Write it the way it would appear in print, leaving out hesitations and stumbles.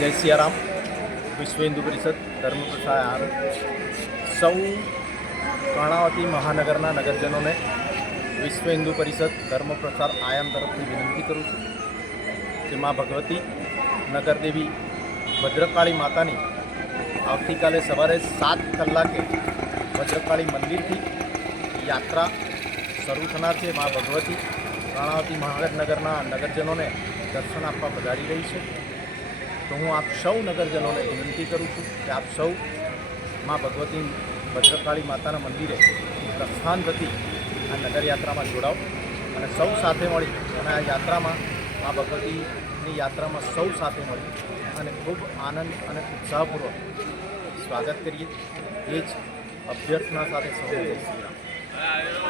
જય સિયારામ. વિશ્વ હિન્દુ પરિષદ ધર્મ પ્રસાર આયોજન સૌ કર્ણાવતી મહાનગરના નગરજનોને વિશ્વ હિન્દુ પરિષદ ધર્મ પ્રસાર આયામ તરફથી વિનંતી કરું છું કે મા ભગવતી નગરદેવી ભદ્રકાળી માતાની આવતીકાલે સવારે 7 કલાકે ભદ્રકાળી મંદિરથી યાત્રા શરૂ થનાર છે. મા ભગવતી કર્ણાવતી મહાનગરના નગરજનોને દર્શન આપવા પધારી રહી છે. તો હું આપ સૌ નગરજનોને વિનંતી કરું છું કે આપ સૌ મા ભગવતી ભદ્રકાળી માતાના મંદિરે પ્રસ્થાન થતી આ નગરયાત્રામાં જોડાઓ અને સૌ સાથે મળી અને આ યાત્રામાં મા ભગવતીની યાત્રામાં સૌ સાથે મળી અને ખૂબ આનંદ અને ઉત્સાહપૂર્વક સ્વાગત કરીએ. એ જ અભ્યર્થના સાથે સૌને જય શ્રી રામ.